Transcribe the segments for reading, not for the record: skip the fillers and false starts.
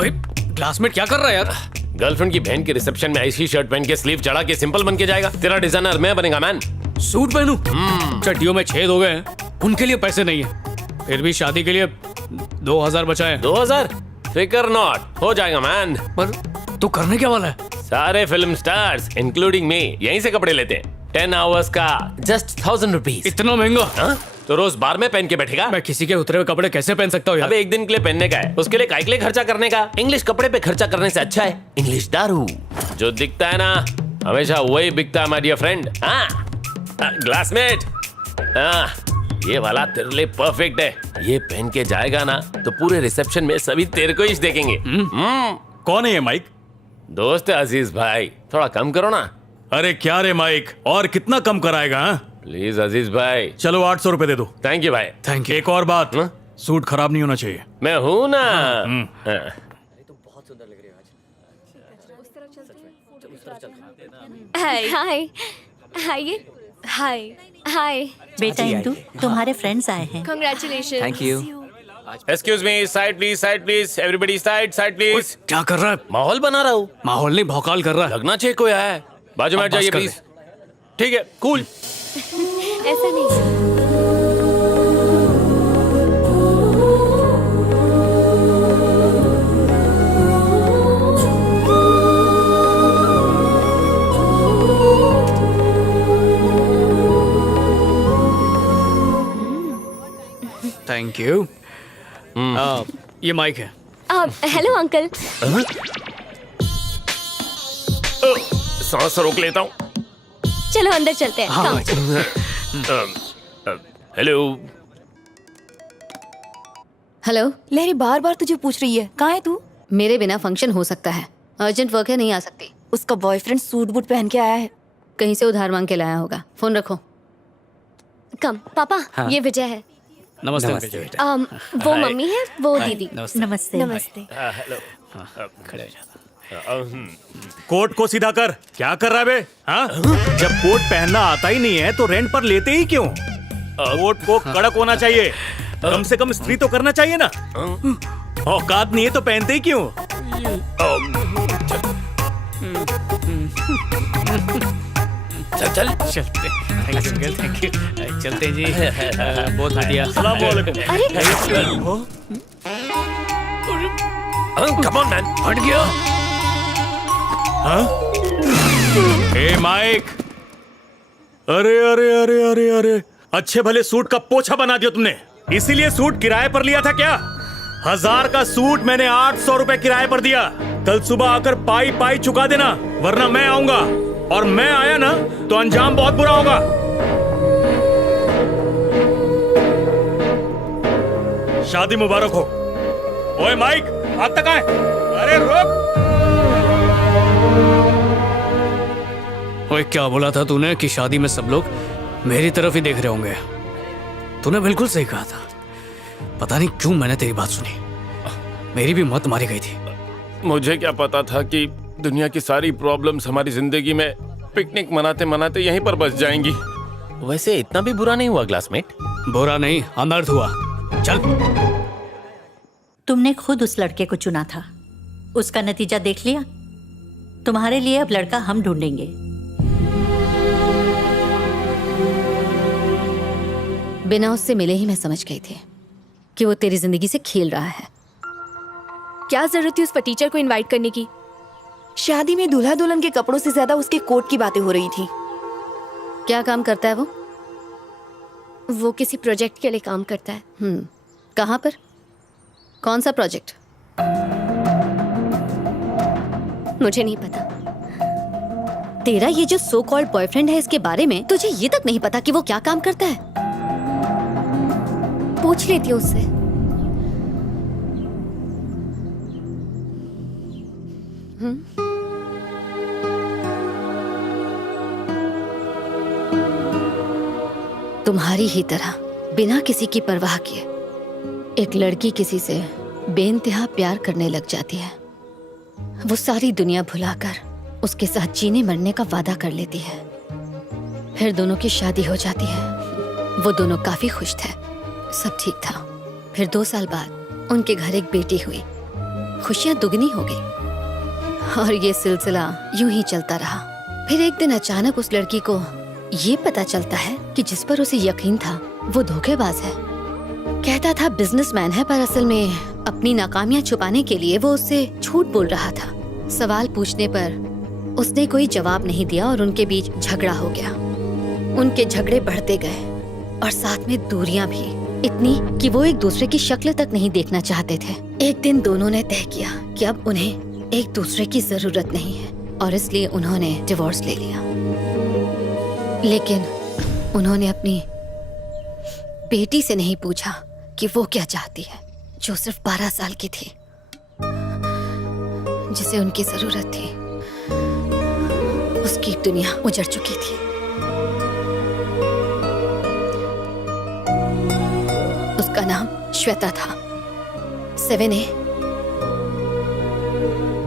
अरे क्लासमेट क्या कर रहा है यार? गर्लफ्रेंड की बहन के रिसेप्शन में ऐसी शर्ट पहन के स्लीव चढ़ा के सिंपल बन के जाएगा? तेरा डिजाइनर मैं बनेगा मैन। सूट पहनूं? चड्डियों में छेद हो गए हैं, उनके लिए पैसे नहीं है, फिर भी शादी के लिए 2000 बचा है। 2000? फिकर नॉट, हो जाएगा मैन। पर तू करने क्या वाला है? सारे फिल्म स्टार्स इंक्लूडिंग मी यहीं से कपड़े लेते हैं। 10 आवर्स का जस्ट 1000 रुपीज। इतना महंगा? हाँ? तो रोज बार में पहन के बैठेगा? मैं किसी के उतरे हुए कपड़े कैसे पहन सकता हूँ यार? अबे एक दिन के लिए पहनने का है, उसके लिए काय के लिए खर्चा करने का? इंग्लिश कपड़े पे खर्चा करने से अच्छा है इंग्लिश दारू। जो दिखता है ना हमेशा वही बिकता है माय डियर फ्रेंड। हाँ ग्लासमेट, हाँ ये वाला तेरे लिए परफेक्ट है। ये पहन के जाएगा ना तो पूरे रिसेप्शन में सभी तेरे को ही देखेंगे। कौन है ये माइक? दोस्त है अजीज भाई, थोड़ा कम करो ना। अरे क्या रे माइक, और कितना कम कराएगा? हाँ? प्लीज अजीज भाई। चलो 800 रुपए दे दो। थैंक यू भाई। Thank you. एक और बात, हाँ? सूट खराब नहीं होना चाहिए। मैं हूँ ना। हाँ। हाय हाय हाय हाय हाय। बेटा इंदु, तुम्हारे फ्रेंड्स आए हैं। Congratulation. Thank you. Excuse me, side please, everybody side please. क्या कर रहा है? माहौल बना रहा हूँ। माहौल नहीं, भौकाल कर रहा है। लगना चाहिए कोई आया है। बाजू में हट अब बस जाइए कर प्लीज। ठीक है, कूल। ऐसा नहीं। Thank you. ये माइक है। Hello uncle. सांस रोक लेता हूँ। चलो अंदर चलते हैं। हाँ, हेलो। हेलो। लहरी बार बार तुझे पूछ रही है, कहाँ है तू? मेरे बिना फंक्शन हो सकता है, अर्जेंट वर्क है, नहीं आ सकती। उसका बॉयफ्रेंड सूट बूट पहन के आया है। कहीं से उधार मांग के लाया होगा। फोन रखो। कम पापा। ये विजय है। नमस्ते नमस्ते अंकल जी। वो मम्मी है, वो दीदी। नमस्ते। नमस्ते। हेलो। खड़े हो जाओ। कोट को सीधा कर। क्या कर रहा है बे? हाँ? जब कोट पहनना आता ही नहीं है तो रेंट पर लेते ही क्यों? कोट को कड़क होना चाहिए, कम से कम इस्त्री तो करना चाहिए ना। औकात नहीं है तो पहनते ही क्यों? चल चलते। Thank you uncle, thank you. चलते हैं जी। बहुत बढ़िया। सलाम वालेकुम। Come on man. हट गया। हाँ? ए माइक, अरे अरे अरे अरे अरे, अच्छे भले सूट का पोछा बना दिया तुमने। इसीलिए सूट किराए पर लिया था क्या? 1000 का सूट मैंने 800 रुपए किराए पर दिया। कल सुबह आकर पाई पाई चुका देना, वरना मैं आऊंगा, और मैं आया ना तो अंजाम बहुत बुरा होगा। शादी मुबारक हो। ओए माइक, हाथ तक आए। अरे रोक। ओए क्या बोला था तूने कि शादी में सब लोग मेरी तरफ ही देख रहे होंगे? तूने बिल्कुल सही कहा था। पता नहीं क्यों मैंने तेरी बात सुनी, मेरी भी मत मारी गई थी। मुझे क्या पता था कि दुनिया की सारी प्रॉब्लम्स हमारी जिंदगी में पिकनिक मनाते मनाते यहीं पर बस जाएंगी। वैसे इतना भी बुरा नहीं हुआ क्लासमेट। बुरा नहीं, अनर्थ हुआ। चल। तुमने खुद उस लड़के को चुना था, उसका नतीजा देख लिया। तुम्हारे लिए अब लड़का हम ढूंढेंगे। बिना उससे मिले ही मैं समझ गई थी कि वो तेरी जिंदगी से खेल रहा है। क्या जरूरत थी उस पर टीचर को इनवाइट करने की? शादी में दूल्हा दुल्हन के कपड़ों से ज्यादा उसके कोट की बातें हो रही थी। क्या काम करता है वो? वो किसी प्रोजेक्ट के लिए काम करता है। कहाँ पर? कौन सा प्रोजेक्ट? मुझे नहीं पता। तेरा ये जो सो कॉल्ड बॉयफ्रेंड है, इसके बारे में तुझे ये तक नहीं पता कि वो क्या काम करता है? पूछ लेती हूँ उससे। तुम्हारी ही तरह बिना किसी की परवाह किए एक लड़की किसी से बेइंतहा प्यार करने लग जाती है। वो सारी दुनिया भुलाकर उसके साथ जीने मरने का वादा कर लेती है। फिर दोनों की शादी हो जाती है। वो दोनों काफी खुश थे, सब ठीक था। फिर 2 साल बाद उनके घर एक बेटी हुई। खुशियां दुगनी हो गई और ये सिलसिला यूं ही चलता रहा। फिर एक दिन अचानक उस लड़की को ये पता चलता है कि जिस पर उसे यकीन था वो धोखेबाज है। कहता था बिजनेसमैन है, पर असल में अपनी नाकामियां छुपाने के लिए वो उससे झूठ बोल रहा था। सवाल पूछने पर उसने कोई जवाब नहीं दिया और उनके बीच झगड़ा हो गया। उनके झगड़े बढ़ते गए और साथ में दूरियां भी, इतनी कि वो एक दूसरे की शक्ल तक नहीं देखना चाहते थे। एक दिन दोनों ने तय किया कि अब उन्हें एक दूसरे की जरूरत नहीं है और इसलिए उन्होंने डिवोर्स ले लिया। लेकिन उन्होंने अपनी बेटी से नहीं पूछा कि वो क्या चाहती है, जो सिर्फ 12 साल की थी, जिसे उनकी जरूरत थी। उसकी दुनिया उजड़ चुकी थी। उसका नाम श्वेता था। 7A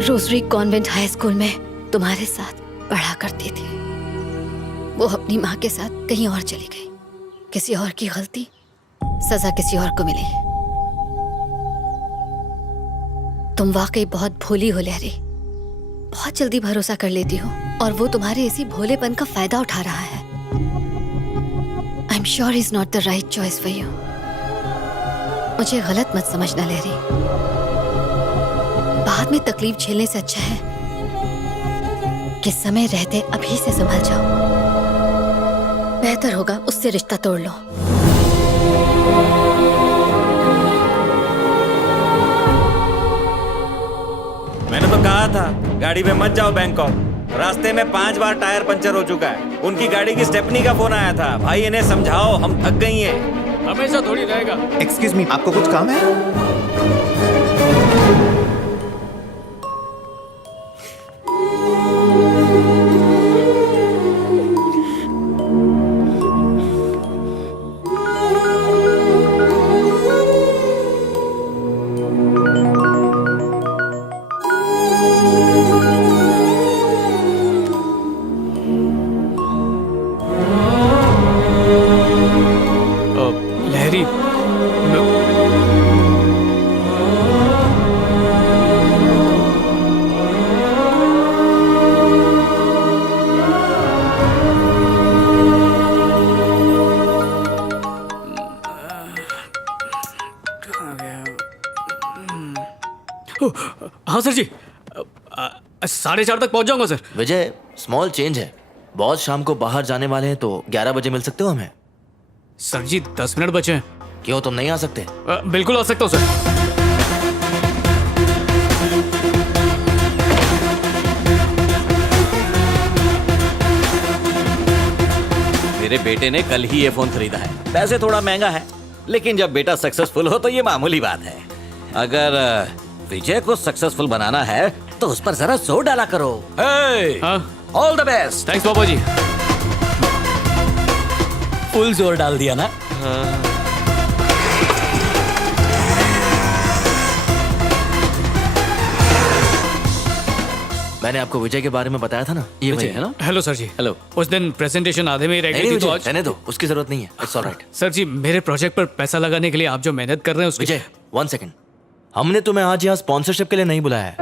rosary convent high school में तुम्हारे साथ पढ़ा करती थी। वो अपनी माँ के साथ कहीं और चली गई। किसी और की गलती, सजा किसी और को मिली। तुम वाकई बहुत भोली हो लहरी, बहुत जल्दी भरोसा कर लेती हो और वो तुम्हारे इसी भोलेपन का फायदा उठा रहा है। I am sure is not the right choice for you. मुझे गलत मत समझना लहरी, बाद में तकलीफ झेलने से अच्छा है कि समय रहते अभी से संभल जाओ। बेहतर होगा उससे रिश्ता तोड़ लो। मैंने तो कहा था गाड़ी में मत जाओ बैंकॉक। रास्ते में 5 बार टायर पंचर हो चुका है। उनकी गाड़ी की स्टेपनी का फोन आया था, भाई इन्हें समझाओ, हम थक गई हैं। हमेशा थोड़ी रहेगा। एक्सक्यूज मी, आपको कुछ काम है? लहरी, हाँ सर जी, 4:30 तक पहुंच जाऊंगा सर। विजय, स्मॉल चेंज है। बॉस शाम को बाहर जाने वाले हैं तो 11 बजे मिल सकते हो हमें? सर जी 10 मिनट बचे हैं। क्यों, तुम नहीं आ सकते? बिल्कुल आ सकता हूँ सर। मेरे बेटे ने कल ही ये फोन खरीदा है। वैसे थोड़ा महंगा है, लेकिन जब बेटा सक्सेसफुल हो तो ये मामूली बात है। अगर विजय को सक्सेसफुल बनाना है तो उस पर जरा जोर डाला करो। All the best. थैंक्स पापा जी। फुल जोर डाल दिया ना? मैंने आपको विजय के बारे में बताया था ना, ये वही है ना? हेलो सर जी। हेलो। उस दिन प्रेजेंटेशन आधे में ही रह गई थी तो आज। रहने दो, उसकी जरूरत नहीं है। It's alright. सर जी मेरे प्रोजेक्ट पर पैसा लगाने के लिए आप जो मेहनत कर रहे हैं उसके विजय, 1 सेकंड। हमने तुम्हें आज यहाँ स्पॉन्सरशिप के लिए नहीं बुलाया है।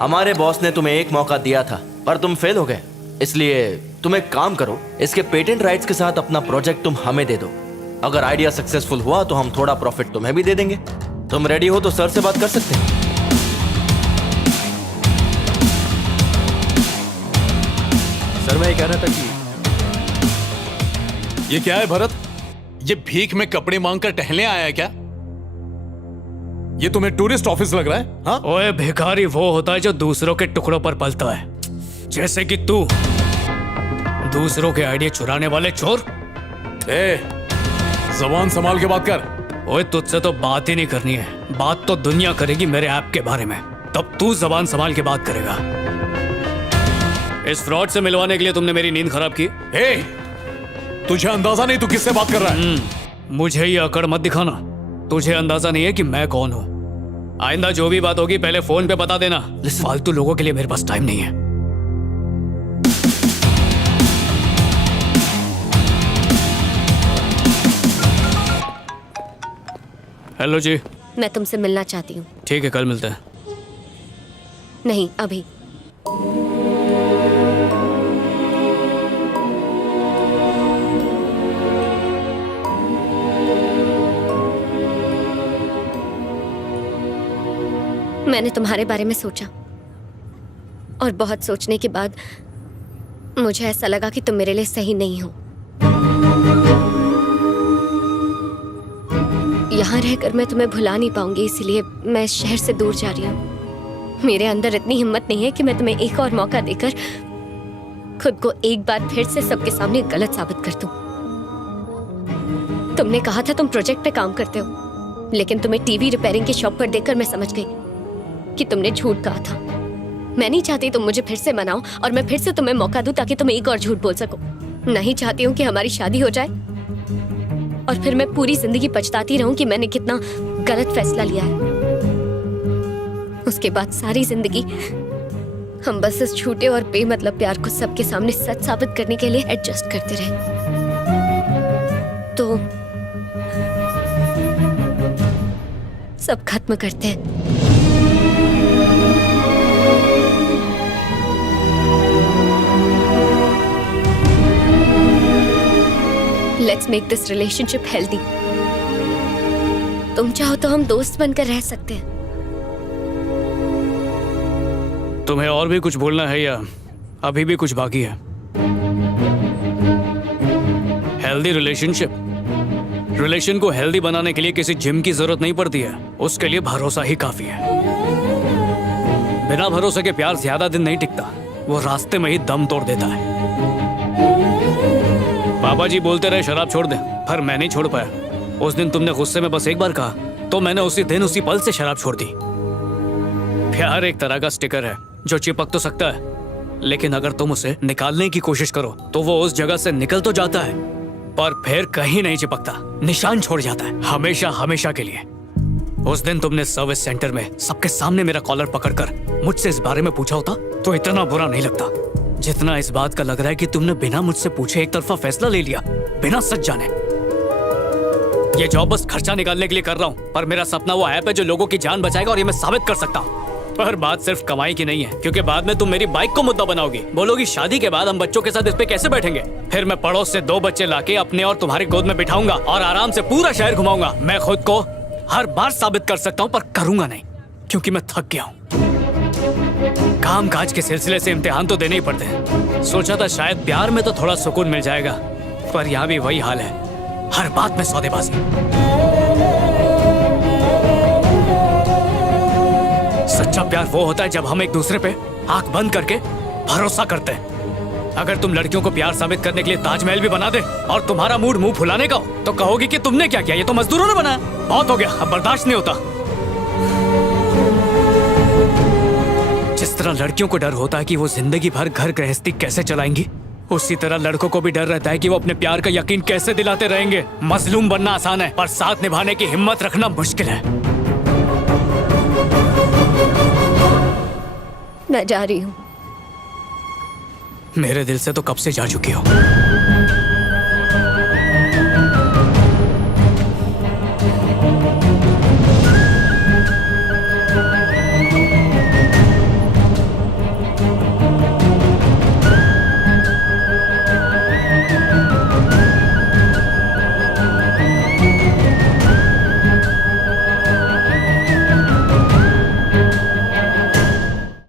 हमारे बॉस ने तुम्हें एक मौका दिया था पर तुम फेल हो गए। इसलिए तुम एक काम करो, इसके पेटेंट राइट्स के साथ अपना प्रोजेक्ट तुम हमें दे दो। अगर आइडिया सक्सेसफुल हुआ तो हम थोड़ा प्रॉफिट तुम्हें भी दे देंगे। तुम रेडी हो तो सर से बात कर सकते हैं। सर मैं ये कह रहा था कि ये क्या है भरत? ये भीख में कपड़े मांग कर टहलने आया है क्या? ये तुम्हें टूरिस्ट ऑफिस लग रहा है? हाँ? ओए भिखारी वो होता है जो दूसरों के टुकड़ों पर पलता है, जैसे कि तू। दूसरों के आइडिया चुराने वाले चोर। जबान संभाल के बात कर। ओए तुझसे तो बात ही नहीं करनी है, बात तो दुनिया करेगी मेरे ऐप के बारे में। तब तू जबान संभाल के बात करेगा। इस फ्रॉड से मिलवाने के लिए तुमने मेरी नींद खराब की। तुझे अंदाजा नहीं तू किससे बात कर रहा है? मुझे ये अकड़ मत दिखाना। तुझे अंदाजा नहीं है कि मैं कौन हूं। आइंदा जो भी बात होगी पहले फोन पे बता देना। फालतू लोगों के लिए मेरे पास टाइम नहीं है। हेलो जी। मैं तुमसे मिलना चाहती हूँ। ठीक है, कल मिलते हैं। नहीं, अभी। मैंने तुम्हारे बारे में सोचा और बहुत सोचने के बाद मुझे ऐसा लगा कि तुम मेरे लिए सही नहीं हो। यहाँ रहकर मैं तुम्हें भुला नहीं पाऊंगी, इसलिए मैं इस शहर से दूर जा रही हूँ। मेरे अंदर इतनी हिम्मत नहीं है कि मैं तुम्हें एक और मौका देकर खुद को एक बार फिर से सबके सामने गलत साबित कर दूं। तुमने कहा था तुम प्रोजेक्ट पे काम करते हो, लेकिन तुम्हें टीवी रिपेयरिंग की शॉप पर देखकर मैं समझ गई कि तुमने झूठ कहा था। मैं नहीं चाहती तुम मुझे फिर से मनाओ और मैं फिर से तुम्हें मौका दूं ताकि तुम एक और झूठ बोल सको। नहीं चाहती हूँ कि हमारी शादी हो जाए और फिर मैं पूरी जिंदगी पछताती रहूं कि मैंने कितना गलत फैसला लिया है। उसके बाद सारी जिंदगी हम बस इस झूठे और बेमतलब प्यार को सबके सामने सच साबित करने के लिए एडजस्ट करते रहे। तो सब खत्म करते हैं। Let's make this relationship healthy. तुम चाहो तो हम दोस्त बनकर रह सकते हैं। तुम्हें और भी कुछ बोलना है या अभी भी कुछ बाकी है? हेल्दी रिलेशन को हेल्दी बनाने के लिए किसी जिम की जरूरत नहीं पड़ती है, उसके लिए भरोसा ही काफी है। बिना भरोसे के प्यार ज्यादा दिन नहीं टिकता, वो रास्ते में ही दम तोड़ देता है। पापा जी बोलते रहे शराब छोड़ दे, पर मैं नहीं छोड़ पाया। उस दिन तुमने गुस्से में बस एक बार कहा तो मैंने उसी दिन उसी पल से शराब छोड़ दी। प्यार एक तरह का स्टिकर है जो चिपक तो सकता है, लेकिन अगर तुम उसे निकालने की कोशिश करो तो वो उस जगह से निकल तो जाता है पर फिर कहीं नहीं चिपकता, निशान छोड़ जाता है हमेशा हमेशा के लिए। उस दिन तुमने सर्विस सेंटर में सबके सामने मेरा कॉलर पकड़कर मुझसे इस बारे में पूछा होता तो इतना बुरा नहीं लगता जितना इस बात का लग रहा है कि तुमने बिना मुझसे पूछे एक तरफा फैसला ले लिया, बिना सच जाने। ये जॉब बस खर्चा निकालने के लिए कर रहा हूँ, पर मेरा सपना वो ऐप है जो लोगों की जान बचाएगा और ये मैं साबित कर सकता हूँ। पर बात सिर्फ कमाई की नहीं है, क्योंकि बाद में तुम मेरी बाइक को मुद्दा बनाओगी, बोलोगी शादी के बाद हम बच्चों के साथ इस पे कैसे बैठेंगे। फिर मैं पड़ोस से 2 बच्चे लाके अपने और तुम्हारी गोद में बिठाऊंगा और आराम से पूरा शहर घुमाऊंगा। मैं खुद को हर बार साबित कर सकता हूँ पर करूंगा नहीं, क्योंकि मैं थक गया हूँ। काम काज के सिलसिले से इम्तिहान तो देने ही पड़ते हैं। सोचा था शायद प्यार में तो थोड़ा सुकून मिल जाएगा, पर यहाँ भी वही हाल है, हर बात में सौदेबाजी। सच्चा प्यार वो होता है जब हम एक दूसरे पे आंख बंद करके भरोसा करते हैं। अगर तुम लड़कियों को प्यार साबित करने के लिए ताजमहल भी बना दे और तुम्हारा मूड मुंह फुलाने का हो तो कहोगी कि तुमने क्या किया, ये तो मजदूरों ने बनाया। बहुत हो गया, अब बर्दाश्त नहीं होता। जिस तरह लड़कियों को डर होता है कि वो जिंदगी भर घर गृहस्थी कैसे चलाएंगी, उसी तरह लड़कों को भी डर रहता है कि वो अपने प्यार का यकीन कैसे दिलाते रहेंगे। मजलूम बनना आसान है पर साथ निभाने की हिम्मत रखना मुश्किल है। मैं जा रही हूँ। मेरे दिल से तो कब से जा चुकी हो।